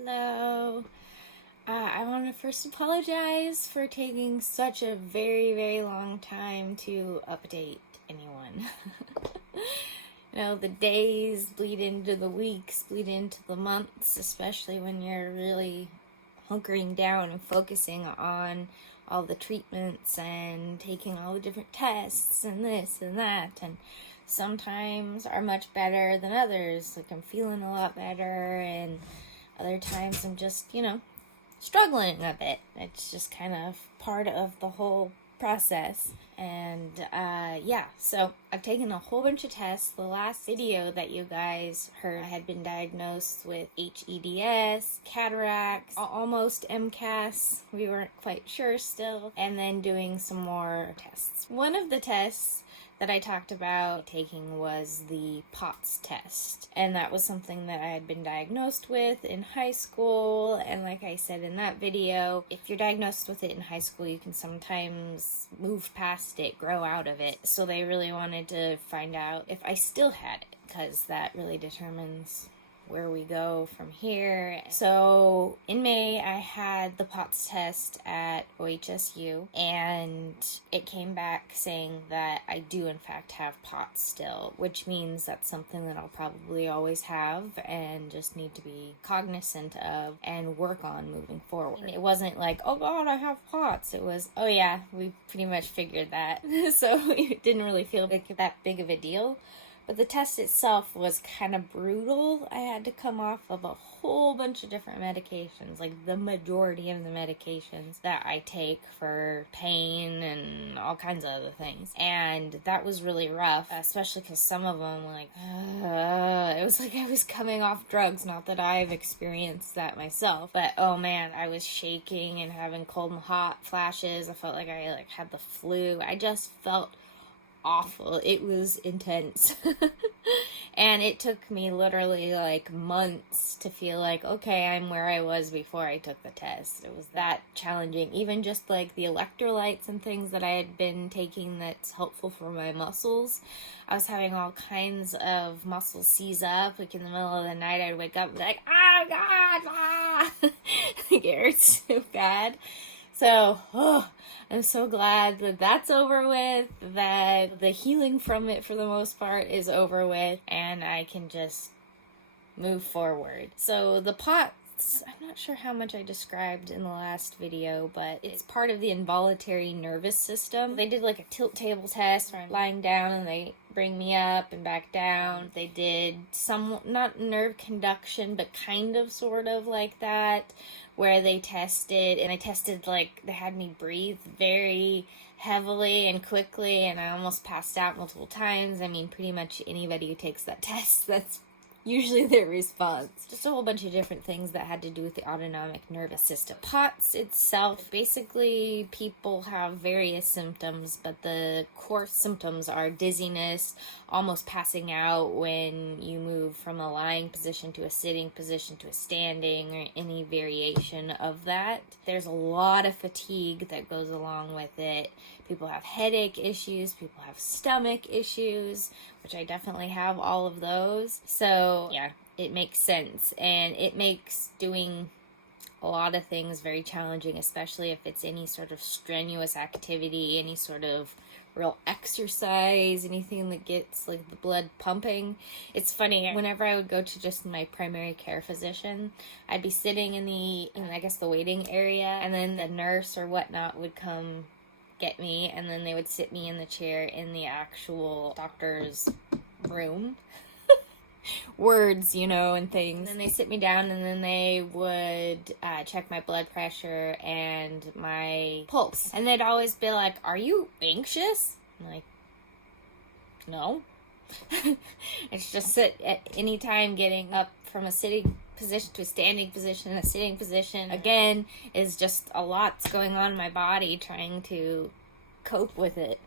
Hello. I want to first apologize for taking such a very, very long time to update anyone. The days bleed into the weeks, bleed into the months, especially when you're really hunkering down and focusing on all the treatments and taking all the different tests and this and that. And sometimes are much better than others. Like I'm feeling a lot better, and other times I'm just, struggling a bit. It's just kind of part of the whole process. And so I've taken a whole bunch of tests. The last video that you guys heard, I had been diagnosed with hEDS, cataracts, almost MCAS. We weren't quite sure still. And then doing some more tests. One of the tests that I talked about taking was the POTS test. And that was something that I had been diagnosed with in high school. And like I said in that video, if you're diagnosed with it in high school, you can sometimes move past it, grow out of it. So they really wanted to find out if I still had it, because that really determines where we go from here. So in May, I had the POTS test at OHSU, and it came back saying that I do in fact have POTS still, which means that's something that I'll probably always have and just need to be cognizant of and work on moving forward. It wasn't like, oh God, I have POTS. It was, oh yeah, we pretty much figured that. So it didn't really feel like that big of a deal. But the test itself was kind of brutal. I had to come off of a whole bunch of different medications, like the majority of the medications that I take for pain and all kinds of other things. And that was really rough, especially because some of them, it was like I was coming off drugs. Not that I've experienced that myself, but oh man, I was shaking and having cold and hot flashes. I felt like I had the flu. I just felt awful. It was intense. And it took me literally months to feel like, okay, I'm where I was before I took the test. It was that challenging. Even just the electrolytes and things that I had been taking that's helpful for my muscles. I was having all kinds of muscles seize up. Like in the middle of the night, I'd wake up and be like, oh God, ah! It hurts so bad. So, I'm so glad that that's over with, that the healing from it for the most part is over with, and I can just move forward. So the POTS, I'm not sure how much I described in the last video, but it's part of the involuntary nervous system. They did a tilt table test where I'm lying down and they bring me up and back down. They did some, not nerve conduction, but kind of sort of like that, where they tested, and they had me breathe very heavily and quickly, and I almost passed out multiple times. I mean, pretty much anybody who takes that test, that's usually their response. Just a whole bunch of different things that had to do with the autonomic nervous system. POTS itself, basically people have various symptoms, but the core symptoms are dizziness, almost passing out when you move from a lying position to a sitting position to a standing, or any variation of that. There's a lot of fatigue that goes along with it. People have headache issues, people have stomach issues, which I definitely have all of those. So yeah, it makes sense, and it makes doing a lot of things very challenging, especially if it's any sort of strenuous activity, any sort of real exercise, anything that gets the blood pumping. It's funny, whenever I would go to just my primary care physician, I'd be sitting in the waiting area, and then the nurse or whatnot would come get me, and then they would sit me in the chair in the actual doctor's room. Words, and things. And then they sit me down, and then they would check my blood pressure and my pulse. And they'd always be like, "Are you anxious?" I'm like, no. It's just at any time getting up from a sitting position to a standing position, a sitting position, again, is just a lot's going on in my body trying to cope with it.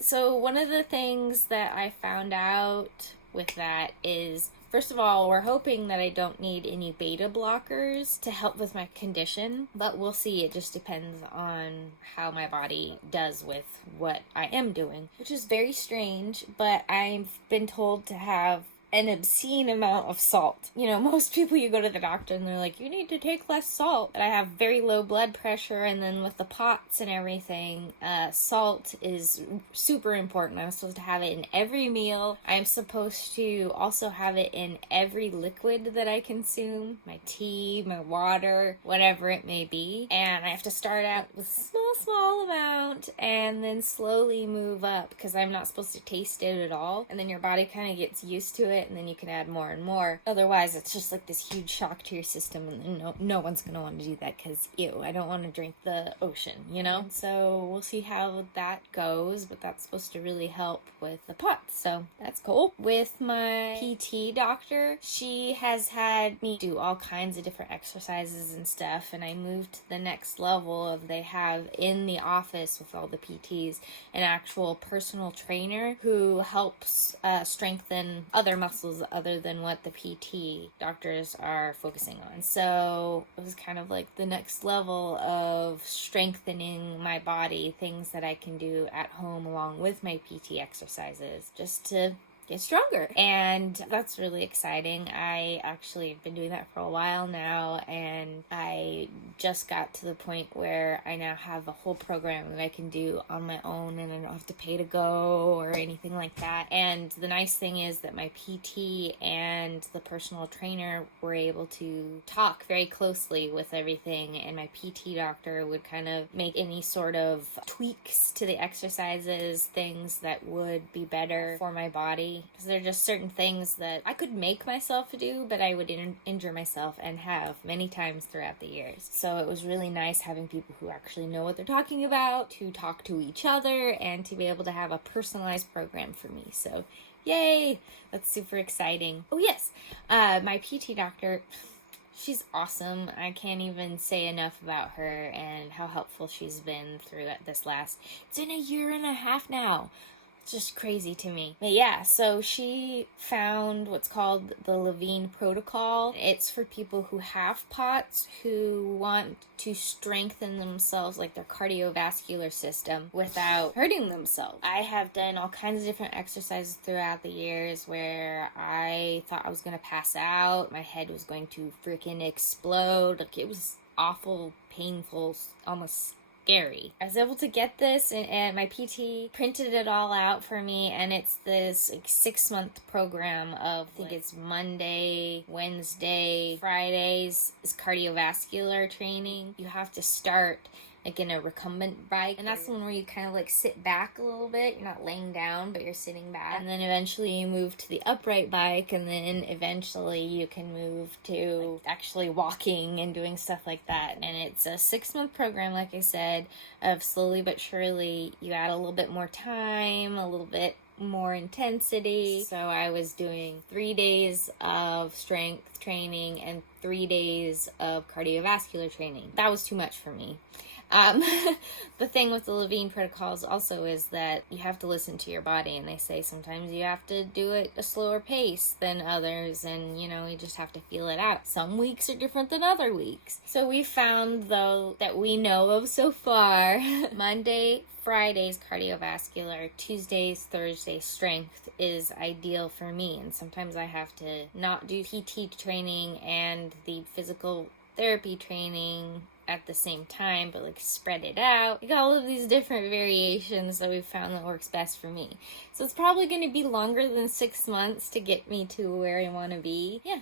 So one of the things that I found out with that is, first of all, we're hoping that I don't need any beta blockers to help with my condition, but we'll see. It just depends on how my body does with what I am doing, which is very strange, but I've been told to have an obscene amount of salt. You know, most people, you go to the doctor and they're like, you need to take less salt. But I have very low blood pressure, and then with the POTS and everything, salt is super important. I'm supposed to have it in every meal. I'm supposed to also have it in every liquid that I consume, my tea, my water, whatever it may be. And I have to start out with a small amount and then slowly move up, because I'm not supposed to taste it at all. And then your body kind of gets used to it, and then you can add more and more. Otherwise, it's just like this huge shock to your system, and no one's gonna want to do that, because ew, I don't want to drink the ocean, you know? And so we'll see how that goes, but that's supposed to really help with the POTS, so that's cool. With my PT doctor, she has had me do all kinds of different exercises and stuff, and I moved to the next level of, they have in the office with all the PTs an actual personal trainer who helps strengthen other muscles other than what the PT doctors are focusing on. So it was kind of like the next level of strengthening my body, things that I can do at home along with my PT exercises, just to get stronger. And that's really exciting. I actually have been doing that for a while now, and I just got to the point where I now have a whole program that I can do on my own, and I don't have to pay to go or anything like that. And the nice thing is that my PT and the personal trainer were able to talk very closely with everything, and my PT doctor would kind of make any sort of tweaks to the exercises, things that would be better for my body. Because there are just certain things that I could make myself do, but I would injure myself, and have many times throughout the years. So it was really nice having people who actually know what they're talking about, to talk to each other, and to be able to have a personalized program for me. So yay! That's super exciting. Oh yes, my PT doctor, she's awesome. I can't even say enough about her and how helpful she's been through this last, it's been a year and a half now. It's just crazy to me. But yeah, so she found what's called the Levine Protocol. It's for people who have POTS, who want to strengthen themselves, like their cardiovascular system, without hurting themselves. I have done all kinds of different exercises throughout the years where I thought I was going to pass out. My head was going to freaking explode. Like, it was awful, painful, almost scary. I was able to get this, and my PT printed it all out for me, and it's this 6-month program of, I think it's Monday, Wednesday, Fridays is cardiovascular training. You have to start like in a recumbent bike, and that's the one where you kind of like sit back a little bit. You're not laying down, but you're sitting back, and then eventually you move to the upright bike, and then eventually you can move to like actually walking and doing stuff like that. And it's a 6-month program, like I said, of slowly but surely you add a little bit more time, a little bit more intensity. So I was doing 3 days of strength training and 3 days of cardiovascular training. That was too much for me. The thing with the Levine protocols also is that you have to listen to your body, and they say sometimes you have to do it a slower pace than others, and you just have to feel it out. Some weeks are different than other weeks. So we found, though, that we know of so far, Monday, Fridays cardiovascular, Tuesdays, Thursdays strength is ideal for me, and sometimes I have to not do PT training and the physical therapy training at the same time, but like spread it out. We got all of these different variations that we found that works best for me. So it's probably going to be longer than 6 months to get me to where I want to be. Yeah,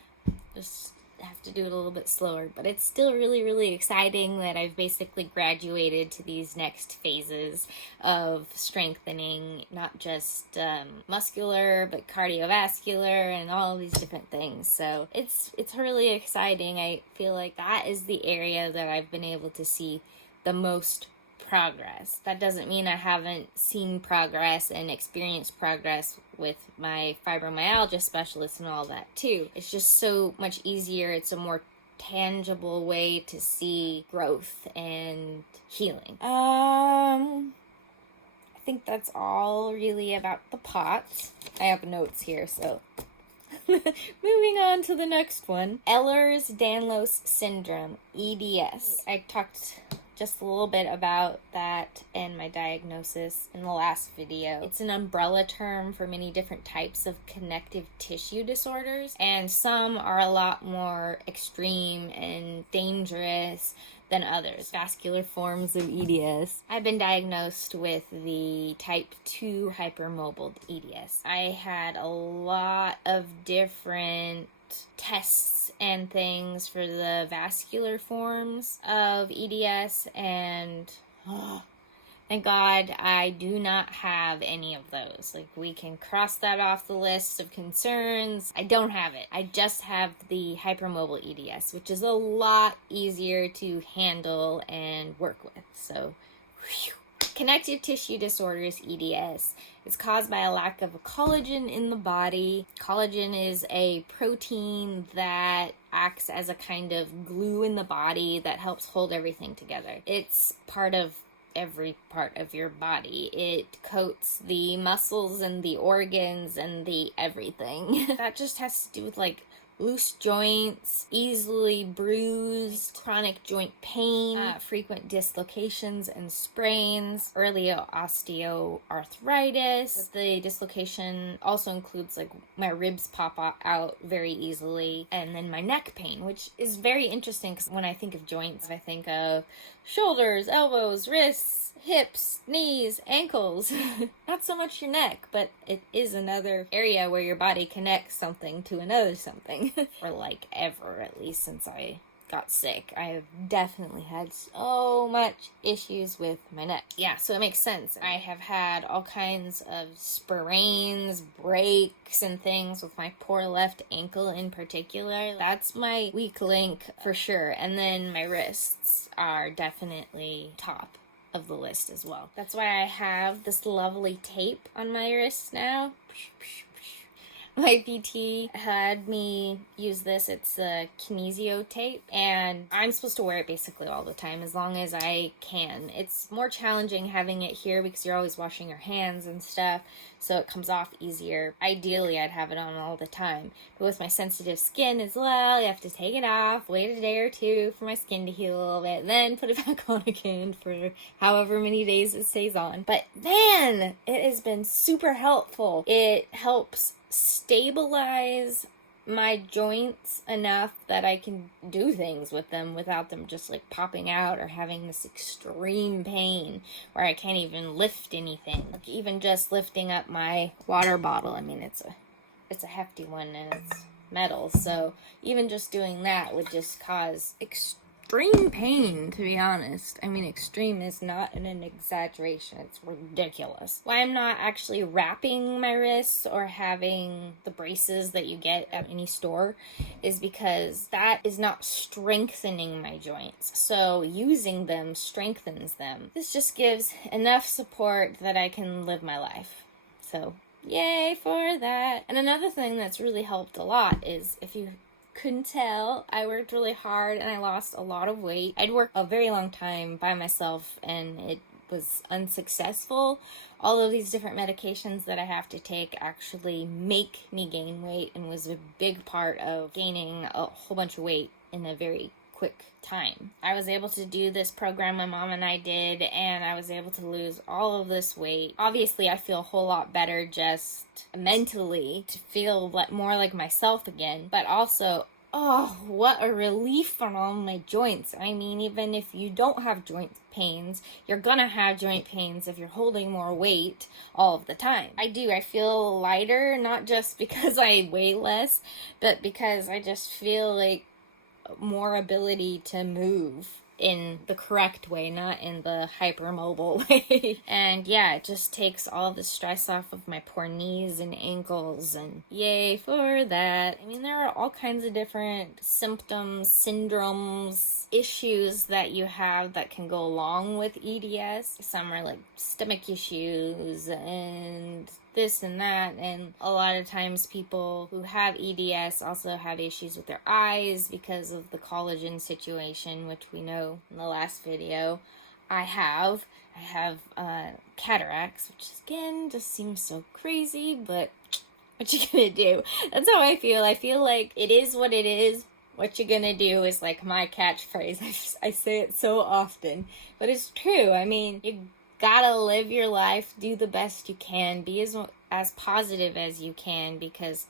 just have to do it a little bit slower, but it's still really, really exciting that I've basically graduated to these next phases of strengthening, not just muscular, but cardiovascular and all of these different things. So it's really exciting. I feel like that is the area that I've been able to see the most progress. That doesn't mean I haven't seen progress and experienced progress with my fibromyalgia specialist and all that too. It's just so much easier. It's a more tangible way to see growth and healing. I think that's all really about the POTS. I have notes here, so moving on to the next one. Ehlers-Danlos syndrome, EDS. I talked just a little bit about that and my diagnosis in the last video. It's an umbrella term for many different types of connective tissue disorders, and some are a lot more extreme and dangerous than others. Vascular forms of EDS. I've been diagnosed with the type 2 hypermobile EDS. I had a lot of different tests and things for the vascular forms of EDS, and thank God I do not have any of those. Like, we can cross that off the list of concerns. I don't have it. I just have the hypermobile EDS, which is a lot easier to handle and work with. So, whew. Connective tissue disorders, EDS, is caused by a lack of collagen in the body. Collagen is a protein that acts as a kind of glue in the body that helps hold everything together. It's part of every part of your body. It coats the muscles and the organs and the everything. That just has to do with like loose joints, easily bruised, chronic joint pain, frequent dislocations and sprains, early osteoarthritis. The dislocation also includes like my ribs pop out very easily, and then my neck pain, which is very interesting because when I think of joints, I think of shoulders, elbows, wrists, hips, knees, ankles. Not so much your neck, but it is another area where your body connects something to another something. For like ever, at least since I got sick. I have definitely had so much issues with my neck. Yeah, so it makes sense. I have had all kinds of sprains, breaks, and things with my poor left ankle in particular. That's my weak link for sure. And then my wrists are definitely top of the list as well. That's why I have this lovely tape on my wrist now. My PT had me use this. It's a kinesio tape, and I'm supposed to wear it basically all the time as long as I can. It's more challenging having it here because you're always washing your hands and stuff, so it comes off easier. Ideally, I'd have it on all the time, but with my sensitive skin as well, you have to take it off, wait a day or two for my skin to heal a little bit, then put it back on again for however many days it stays on. But man, it has been super helpful. It helps stabilize my joints enough that I can do things with them without them just like popping out or having this extreme pain where I can't even lift anything. Like even just lifting up my water bottle, I mean it's a hefty one and it's metal, so even just doing that would just cause extreme pain, to be honest. I mean, extreme is not an exaggeration. It's ridiculous. Why I'm not actually wrapping my wrists or having the braces that you get at any store is because that is not strengthening my joints. So using them strengthens them. This just gives enough support that I can live my life. So yay for that. And another thing that's really helped a lot is, if you couldn't tell, I worked really hard and I lost a lot of weight. I'd worked a very long time by myself and it was unsuccessful. All of these different medications that I have to take actually make me gain weight and was a big part of gaining a whole bunch of weight in a very quick time. I was able to do this program my mom and I did, and I was able to lose all of this weight. Obviously, I feel a whole lot better just mentally to feel more like myself again, but also, oh, what a relief on all my joints. I mean, even if you don't have joint pains, you're gonna have joint pains if you're holding more weight all of the time. I feel lighter, not just because I weigh less, but because I just feel like more ability to move in the correct way, not in the hypermobile way. And yeah, it just takes all the stress off of my poor knees and ankles, and yay for that. I mean, there are all kinds of different symptoms, syndromes, issues that you have that can go along with EDS. Some are like stomach issues and this and that, and a lot of times people who have EDS also have issues with their eyes because of the collagen situation, which we know in the last video. I have cataracts, which again just seems so crazy, but what you gonna do? That's how I feel. I feel like it is what it is. what you gonna do is like my catchphrase. I say it so often, but it's true. I mean, you gotta live your life, do the best you can, be as positive as you can, because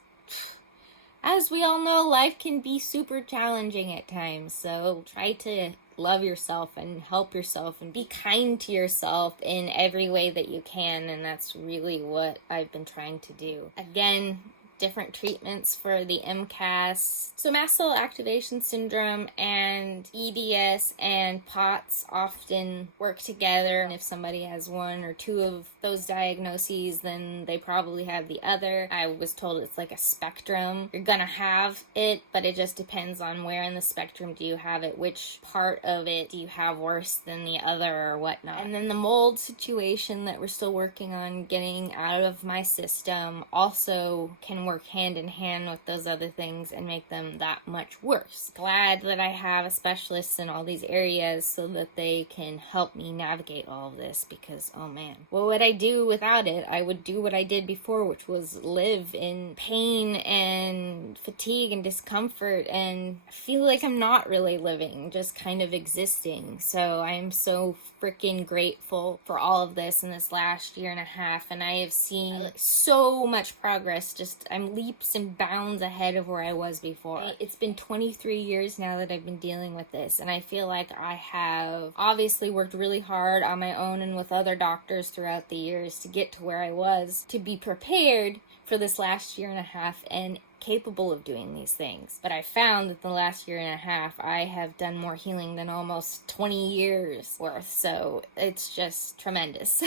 as we all know, life can be super challenging at times. So try to love yourself and help yourself and be kind to yourself in every way that you can. And that's really what I've been trying to do. Again, different treatments for the MCAS. So mast cell activation syndrome and EDS and POTS often work together. And if somebody has one or two of those diagnoses, then they probably have the other. I was told it's like a spectrum. You're gonna have it, but it just depends on where in the spectrum do you have it, which part of it do you have worse than the other or whatnot. And then the mold situation that we're still working on getting out of my system also can work hand in hand with those other things and make them that much worse. Glad that I have a specialist in all these areas so that they can help me navigate all of this, because oh man, what would I do without it? I would do what I did before, which was live in pain and fatigue and discomfort, and I feel like I'm not really living, just kind of existing. So I am so freaking grateful for all of this in this last year and a half, and I have seen so much progress. Just I'm leaps and bounds ahead of where I was before. It's been 23 years now that I've been dealing with this, and I feel like I have obviously worked really hard on my own and with other doctors throughout the years to get to where I was, to be prepared for this last year and a half and capable of doing these things. But I found that the last year and a half I have done more healing than almost 20 years worth, so it's just tremendous.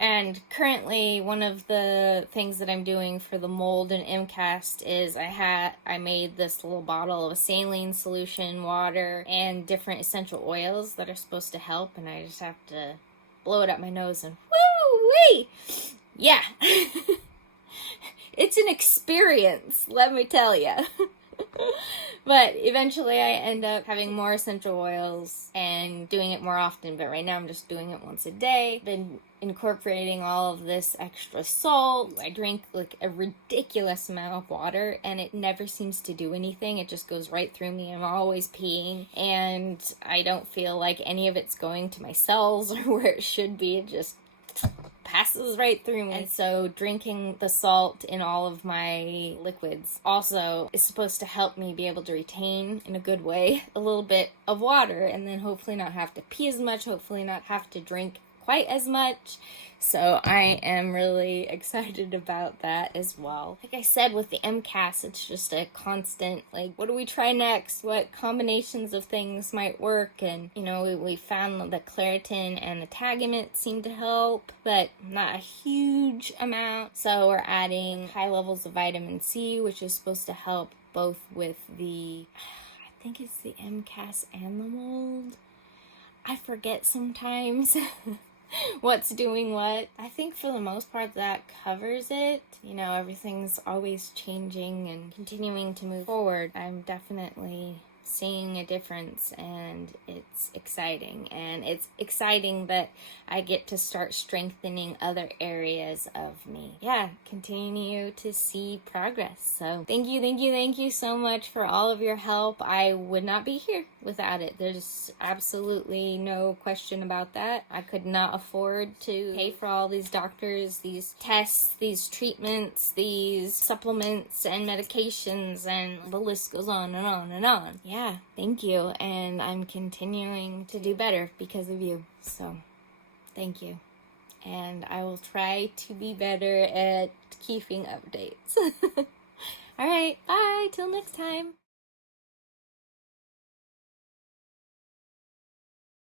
And currently one of the things that I'm doing for the mold and MCAS is I made this little bottle of a saline solution, water, and different essential oils that are supposed to help, and I just have to blow it up my nose and woo-wee! Yeah. It's an experience, let me tell you. But eventually I end up having more essential oils and doing it more often. But right now I'm just doing it once a day. Been incorporating all of this extra salt. I drink like a ridiculous amount of water and it never seems to do anything. It just goes right through me. I'm always peeing and I don't feel like any of it's going to my cells or where it should be. It just passes right through me. And so drinking the salt in all of my liquids also is supposed to help me be able to retain, in a good way, a little bit of water, and then hopefully not have to pee as much, hopefully not have to drink quite as much. So I am really excited about that as well. Like I said, with the MCAS, it's just a constant, like, what do we try next? What combinations of things might work? And, you know, we found that Claritin and the Tagamet seem to help, but not a huge amount. So we're adding high levels of vitamin C, which is supposed to help both with I think it's the MCAS and the mold. I forget sometimes. What's doing what. I think for the most part that covers it. You know, everything's always changing and continuing to move forward. I'm definitely seeing a difference and it's exciting. And it's exciting that I get to start strengthening other areas of me. Yeah, continue to see progress. So thank you so much for all of your help. I would not be here without it. There's absolutely no question about that. I could not afford to pay for all these doctors, these tests, these treatments, these supplements and medications, and the list goes on and on and on. Yeah, thank you. And I'm continuing to do better because of you. So thank you. And I will try to be better at keeping updates. All right, bye, till next time.